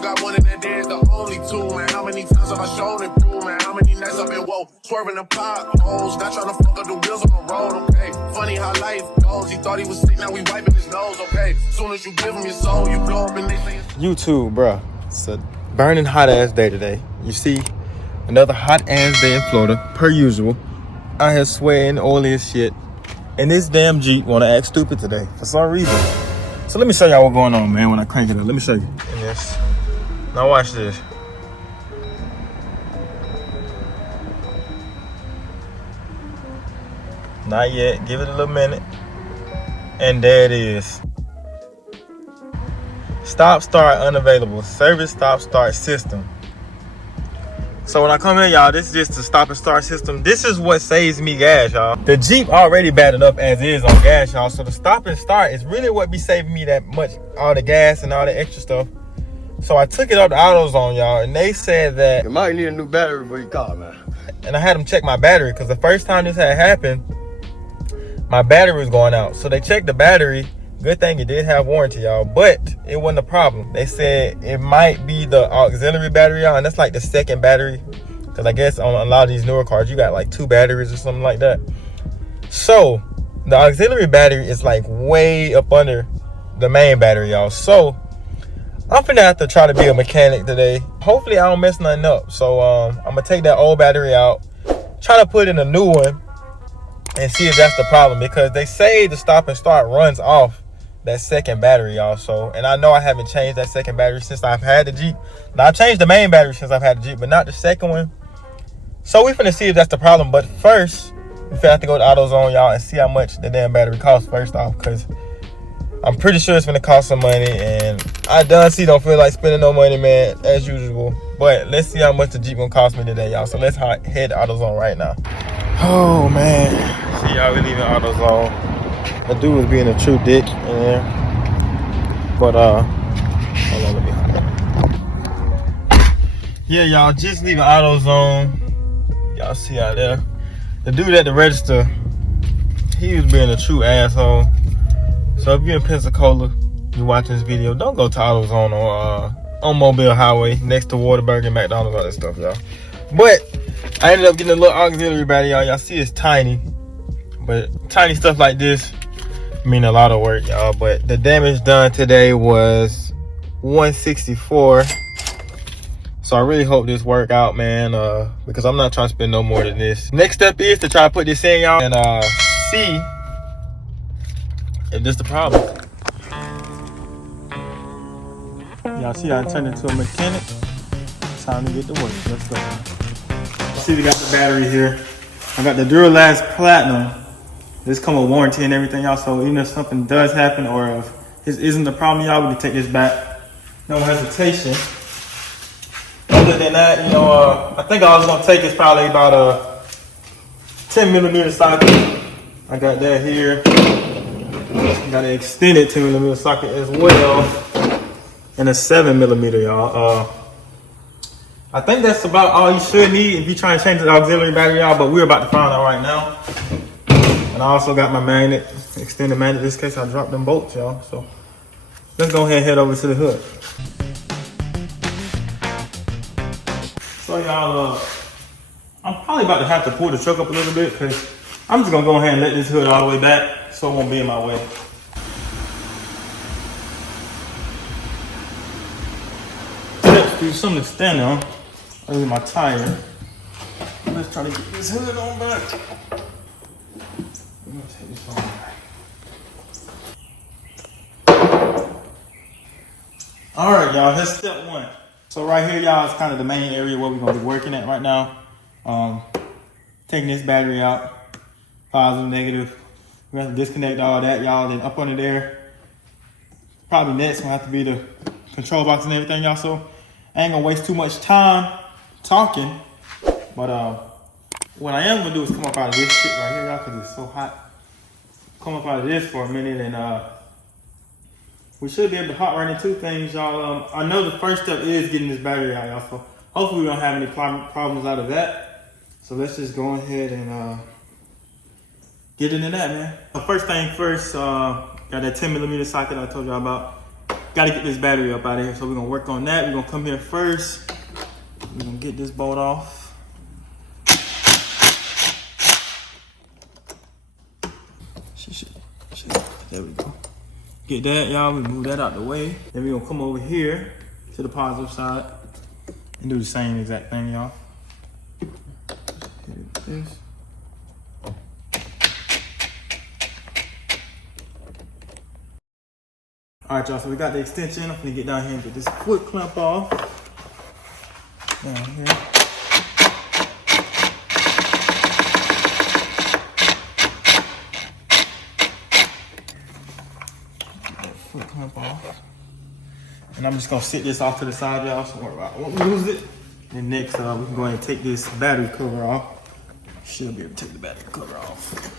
still got one in that day, it's the only two, man. How many times have I shown it through, man? How many nights I've been woke, swerving the potholes, not trying to fuck up the wheels on the road, okay? Funny how life goes, he thought he was sick, now we wiping his nose, okay? Soon as you give him your soul, you blow up and they say YouTube, bruh. It's a burning hot ass day today. You see, another hot ass day in Florida, per usual. Out here sweating, oily as shit. And this damn Jeep wanna act stupid today for some reason. So let me show y'all what's going on, man, when I crank it up. Let me show you. Yes. Now watch this. Not yet. Give it a little minute. And there it is. Stop start unavailable. Service stop start system. So when I come here, y'all, this is just the stop and start system. This is what saves me gas, y'all. The Jeep already bad enough as is on gas, y'all. So the stop and start is really what be saving me that much, all the gas and all the extra stuff. So I took it up to AutoZone, y'all, and they said that you might need a new battery for your car, man. And I had them check my battery because the first time this had happened, my battery was going out. So they checked the battery. Good thing it did have warranty, y'all, but it wasn't a problem. They said it might be the auxiliary battery, y'all, and that's like the second battery. Because I guess on a lot of these newer cars, you got like 2 batteries or something like that. So the auxiliary battery is like way up under the main battery, y'all. So I'm finna have to try to be a mechanic today. Hopefully I don't mess nothing up. So I'm gonna take that old battery out, try to put in a new one, and see if that's the problem. Because they say the stop and start runs off that second battery, y'all. So, and I know I haven't changed that second battery since I've had the Jeep. Now I changed the main battery since I've had the Jeep, but not the second one. So we finna see if that's the problem. But first, we finna have to go to AutoZone, y'all, and see how much the damn battery costs first off, because I'm pretty sure it's gonna cost some money, and I don't feel like spending no money, man, as usual. But let's see how much the Jeep gonna cost me today, y'all. So let's head to AutoZone right now. Oh man, see y'all, we leaving AutoZone. The dude was being a true dick in there. But hold on, let me hide. Yeah, y'all, just leaving AutoZone. Y'all see out there. The dude at the register, he was being a true asshole. So if you're in Pensacola, you're watching this video, don't go to AutoZone or on Mobile Highway next to Whataburger and McDonald's, all that stuff, y'all. But I ended up getting a little auxiliary battery, y'all. Y'all see it's tiny, but tiny stuff like this mean a lot of work, y'all. But the damage done today was 164. So I really hope this work out, man, because I'm not trying to spend no more than this. Next step is to try to put this in, y'all, and see if this the problem. Y'all see I turned into a mechanic. Time to get to work. Let's go. See, we got the battery here. I got the Duralast Platinum. This come with warranty and everything, y'all. So even if something does happen, or if this isn't the problem, y'all, we can take this back. No hesitation. Other than that, you know, I think all it's gonna take is probably about a 10mm socket. I got that here. Got an extended 10mm socket as well, and a 7mm, y'all. I think that's about all you should need if you're trying to change the auxiliary battery, y'all. But we're about to find out right now. And I also got my magnet, extended magnet. In this case, I dropped them bolts, y'all. So let's go ahead and head over to the hood. So y'all, I'm probably about to have to pull the truck up a little bit, because I'm just gonna go ahead and let this hood all the way back so it won't be in my way. Let's do something to stand on. This is my tire. Let's try to get this hood on back. I'm gonna take this on back. All right, y'all, that's step one. So right here, y'all, is kind of the main area where we're gonna be working at right now. Taking this battery out, positive, negative. We have to disconnect all that, y'all. Then up under there, probably next will have to be the control box and everything, y'all. So I ain't gonna waste too much time talking, but what I am gonna do is come up out of this shit right here, y'all, because it's so hot. Come up out of this for a minute, and we should be able to hot run into things, y'all. I know the first step is getting this battery out, y'all, so hopefully we don't have any problems out of that. So let's just go ahead and get into that, man. The first thing first, got that 10mm socket I told y'all about. Gotta get this battery up out of here. So we're gonna work on that. We're gonna come here first. We're gonna get this bolt off. There we go. Get that, y'all. We move that out the way. Then we're gonna come over here to the positive side and do the same exact thing, y'all. Hit this. All right, y'all, so we got the extension. I'm gonna get down here and get this foot clamp off. Down here. Foot clamp off. And I'm just gonna sit this off to the side, y'all, so I won't lose it. And next, we can go ahead and take this battery cover off. Should be able to take the battery cover off.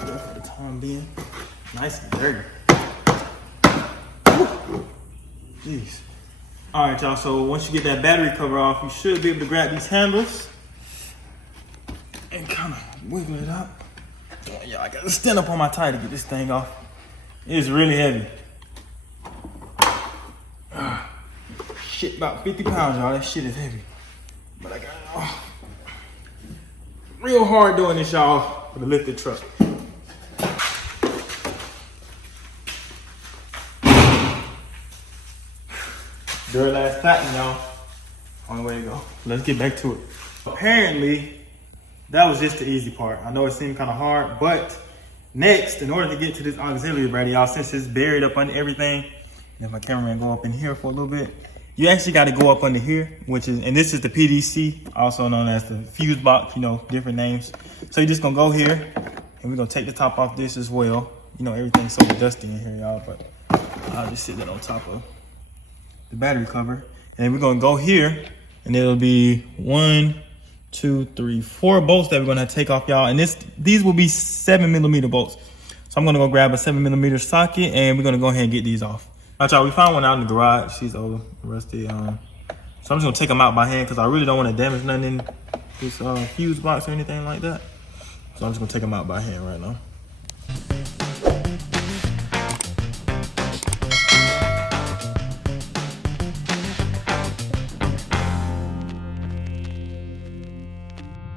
For the time being, nice and dirty. Jeez. All right, y'all, so once you get that battery cover off, you should be able to grab these handles and kind of wiggle it up. Yeah, I gotta stand up on my tie to get this thing off. It's really heavy. Shit, about 50 pounds, y'all. That shit is heavy. But I got it off. Real hard doing this, y'all, for the lifted truck. Dirt last platinum, y'all. Only way to go. Let's get back to it. Apparently, that was just the easy part. I know it seemed kind of hard, but next, in order to get to this auxiliary battery, y'all, since it's buried up under everything, and if my cameraman go up in here for a little bit, you actually got to go up under here, which is, and this is the PDC, also known as the fuse box, you know, different names. So you're just gonna go here, and we're gonna take the top off this as well. You know, everything's so dusty in here, y'all, but I'll just sit that on top of the battery cover. And we're gonna go here, and it'll be 1, 2, 3, 4 bolts that we're gonna take off, y'all. And these will be 7mm bolts. So I'm gonna go grab a 7mm socket, and we're gonna go ahead and get these off. All right, y'all, we found one out in the garage. She's old, rusty. So I'm just gonna take them out by hand because I really don't want to damage nothing in this fuse box or anything like that. So I'm just gonna take them out by hand right now.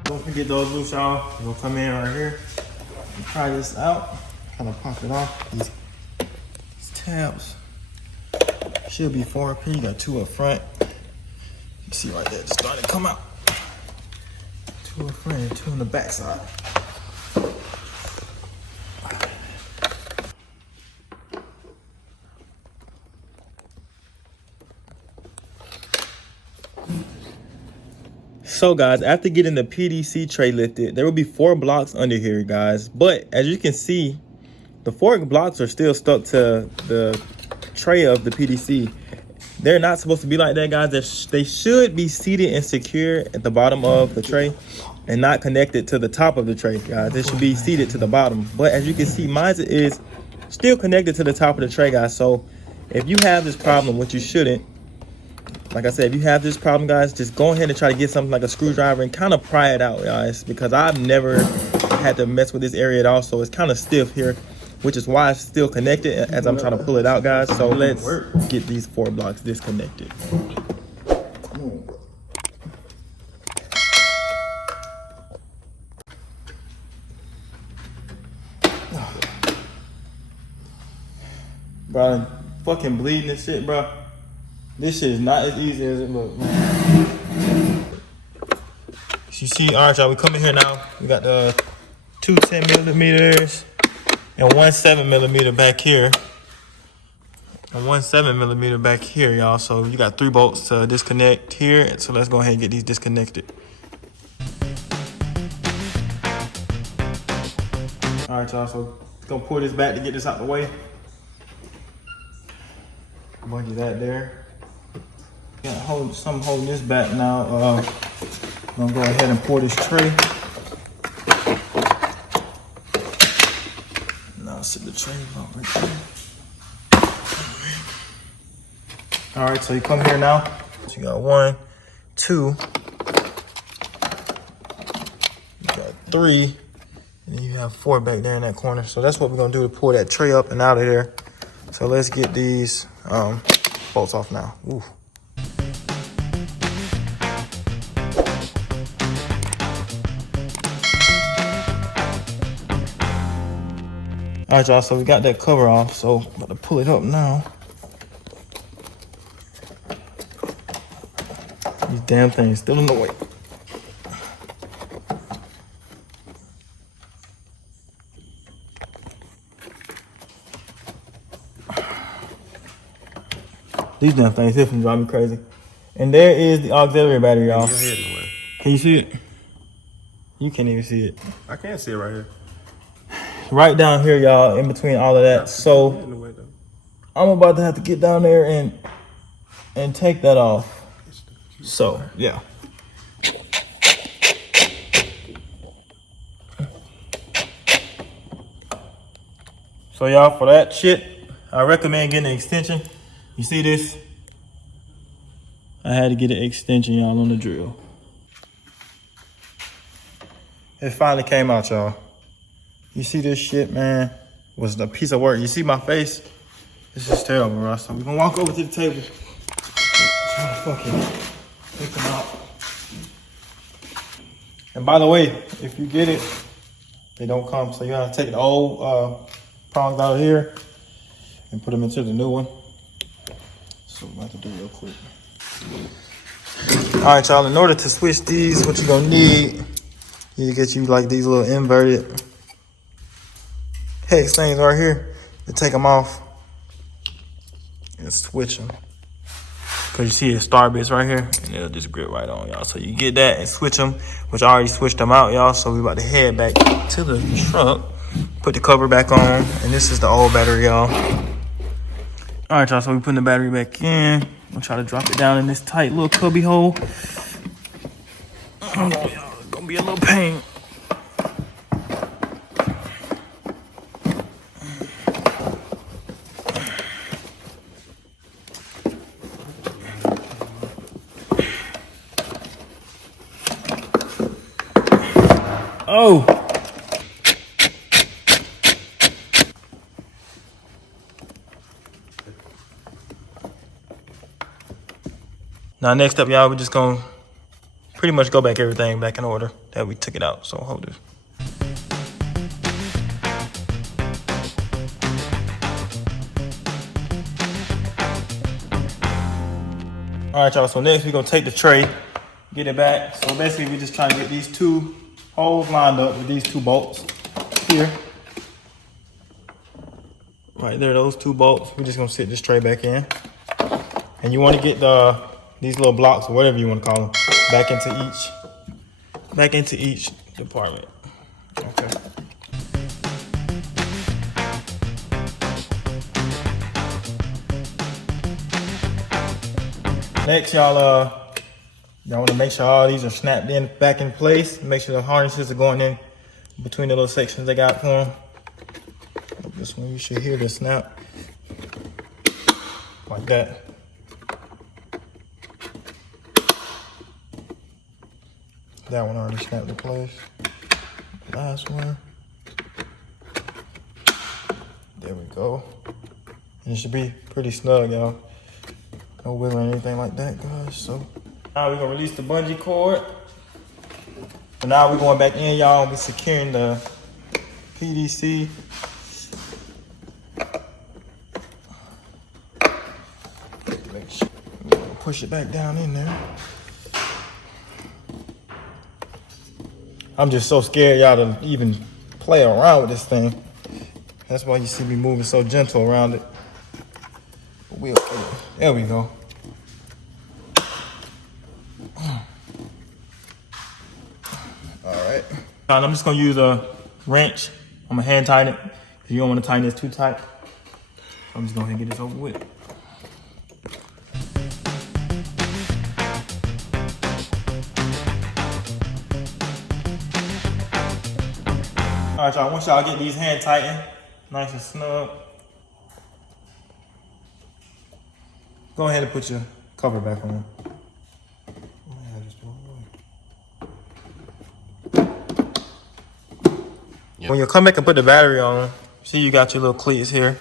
Don't forget those loose, y'all. We'll come in right here and try this out. Kind of pop it off. These tabs should be 4 up here. You got 2 up front. You see right there, it's starting to come out. 2 up front and 2 on the back side. So guys, after getting the PDC tray lifted, there will be 4 blocks under here, guys. But as you can see, the 4 blocks are still stuck to the tray of the PDC. They're not supposed to be like that, guys. They should be seated and secure at the bottom of the tray and not connected to the top of the tray, guys. It should be seated to the bottom. But as you can see, mine is still connected to the top of the tray, guys. So if you have this problem, which you shouldn't, like I said, if you have this problem, guys, just go ahead and try to get something like a screwdriver and kind of pry it out, guys, because I've never had to mess with this area at all. So it's kind of stiff here, which is why it's still connected as I'm trying to pull it out, guys. So let's get these 4 blocks disconnected. Bro, I'm fucking bleeding and shit, bro. This shit is not as easy as it looks, man. You see, all right, y'all, we come in here now. We got the 2 10mm and 1 7mm back here. And 1 7mm back here, y'all. So you got 3 bolts to disconnect here. So let's go ahead and get these disconnected. All right, y'all, so gonna pull this back to get this out the way. Bungee that there. Got something holding this back now. I'm gonna go ahead and pour this tray. Now sit the tray about right there. All right, so you come here now. So you got 1, 2, 3, and then you have 4 back there in that corner. So that's what we're gonna do to pull that tray up and out of there. So let's get these bolts off now. Ooh. All right, y'all, so we got that cover off, so I'm about to pull it up now. These damn things still in the way. These damn things here from drive me crazy. And there is the auxiliary battery, y'all. Can you see it? You can't even see it. I can't see it right here. Right down here, y'all, in between all of that. So I'm about to have to get down there and take that off. So yeah. So y'all, for that shit, I recommend getting an extension. You see this? I had to get an extension, y'all, on the drill. It finally came out, y'all. You see this shit, man? Was a piece of work. You see my face? This is terrible, bro. So we're gonna walk over to the table. Try to fucking pick them out. And by the way, if you get it, they don't come. So you gotta take the old prongs out of here and put them into the new one. So I'm about to do real quick. All right, y'all. In order to switch these, what you're gonna need, you need to get you like these little inverted hex things right here to take them off and switch them. Cause you see the star bits right here, and it'll just grip right on, y'all. So you get that and switch them, which I already switched them out, y'all. So we about to head back to the truck, put the cover back on, and this is the old battery, y'all. All right, y'all. So we putting the battery back in. I'm gonna try to drop it down in this tight little cubby hole. Hold on, y'all. It's gonna be a little pain. Oh. Now next up, y'all, we're just gonna pretty much go back everything back in order that we took it out. So hold it. All right, y'all, so next we're gonna take the tray, get it back. So basically we're just trying to get these 2 holes lined up with these 2 bolts here. Right there, those 2 bolts. We're just gonna sit this tray back in. And you wanna get these little blocks, or whatever you wanna call them, back into each department. Okay. Next, y'all want to make sure all these are snapped in back in place. Make sure the harnesses are going in between the little sections they got for them. This one, you should hear the snap. Like that. That one already snapped in place. Last one. There we go. And it should be pretty snug, y'all. No wiggle or anything like that, guys. So now we're gonna release the bungee cord. So now we're going back in, y'all, and we're securing the PDC. Make sure we're gonna push it back down in there. I'm just so scared, y'all, to even play around with this thing. That's why you see me moving so gentle around it. There we go. All right. I'm just gonna use a wrench. I'm gonna hand tighten it, because you don't want to tighten this too tight. So I'm just gonna get this over with. All right, y'all, once y'all get these hand tightened, nice and snug, go ahead and put your cover back on. When you come back and put the battery on, see you got your little cleats here.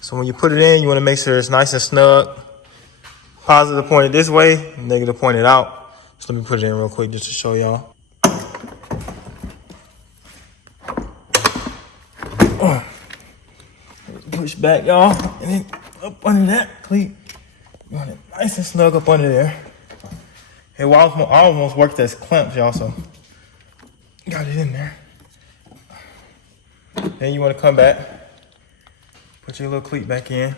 So when you put it in, you want to make sure it's nice and snug. Positive pointed this way, negative pointed out. So let me put it in real quick just to show y'all. Push back, y'all, and then up under that cleat. You want it nice and snug up under there. It almost worked as clamps, y'all, so got it in there. Then you want to come back, put your little cleat back in,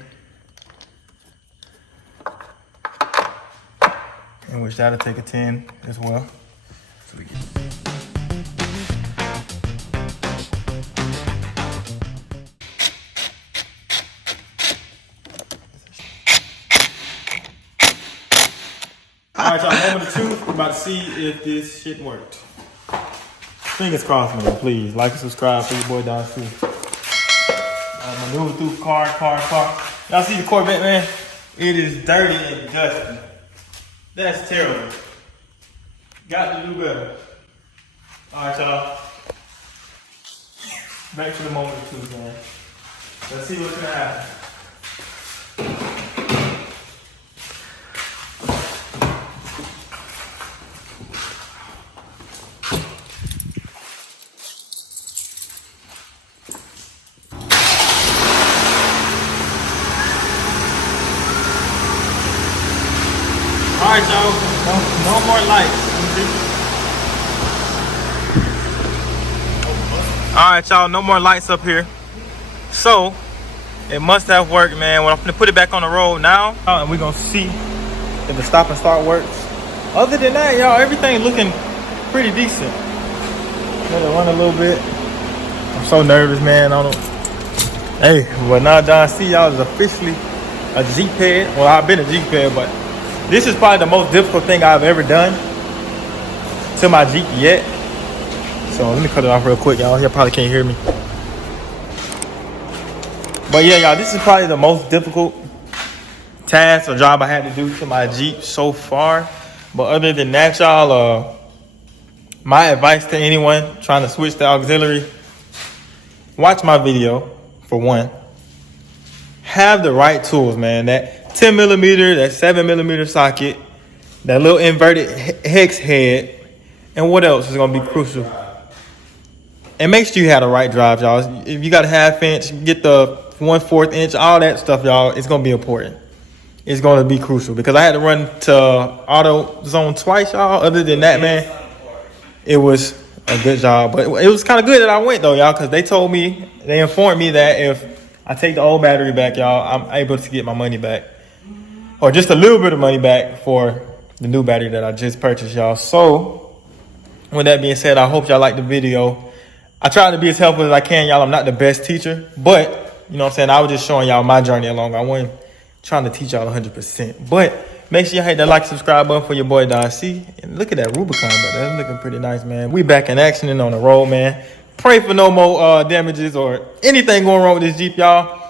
in which that'll take a 10 as well. So we get All right, y'all, moment of truth. We're about to see if this shit worked. Fingers crossed, man. Please like and subscribe for your boy Donnn too. Maneuver through car. Y'all see the Corvette, man? It is dirty and dusty. That's terrible. Got to do better. All right, y'all. Back to the moment of truth, man. Let's see what's gonna happen. All right, y'all, no more lights. All right, y'all, no more lights up here. So, it must have worked, man. Well, I'm gonna put it back on the road now, and we're gonna see if the stop and start works. Other than that, y'all, everything looking pretty decent. Let it run a little bit. I'm so nervous, man. I don't. Hey, well, now Donnn, see, y'all is officially a Jeep head. Well, I've been a Jeep head, but this is probably the most difficult thing I've ever done to my Jeep yet. So let me cut it off real quick, y'all. Y'all probably can't hear me. But yeah, y'all, this is probably the most difficult task or job I had to do to my Jeep so far. But other than that, y'all, my advice to anyone trying to switch to auxiliary, watch my video for one. Have the right tools, man. That 10 millimeter, that 7 millimeter socket, that little inverted hex head, and what else is gonna be crucial? And make sure you have the right drive, y'all. If you got a 1/2 inch, get the 1/4 inch, all that stuff, y'all. It's gonna be important. It's gonna be crucial because I had to run to auto zone twice, y'all. Other than that, man, it was a good job. But it was kind of good that I went though, y'all, because they informed me that if I take the old battery back, y'all, I'm able to get my money back. Or just a little bit of money back for the new battery that I just purchased, y'all. So, with that being said, I hope y'all like the video. I try to be as helpful as I can, y'all. I'm not the best teacher, but, you know what I'm saying, I was just showing y'all my journey along. I wasn't trying to teach y'all 100%. But make sure you hit that like, subscribe button for your boy Donnn. See, and look at that Rubicon, bro. That's looking pretty nice, man. We back in action and on the road, man. Pray for no more damages or anything going wrong with this Jeep, y'all.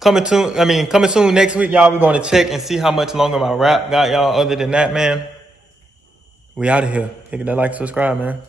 Coming soon next week, y'all. We're going to check and see how much longer my wrap got, y'all. Other than that, man, we out of here. Hit that like, subscribe, man.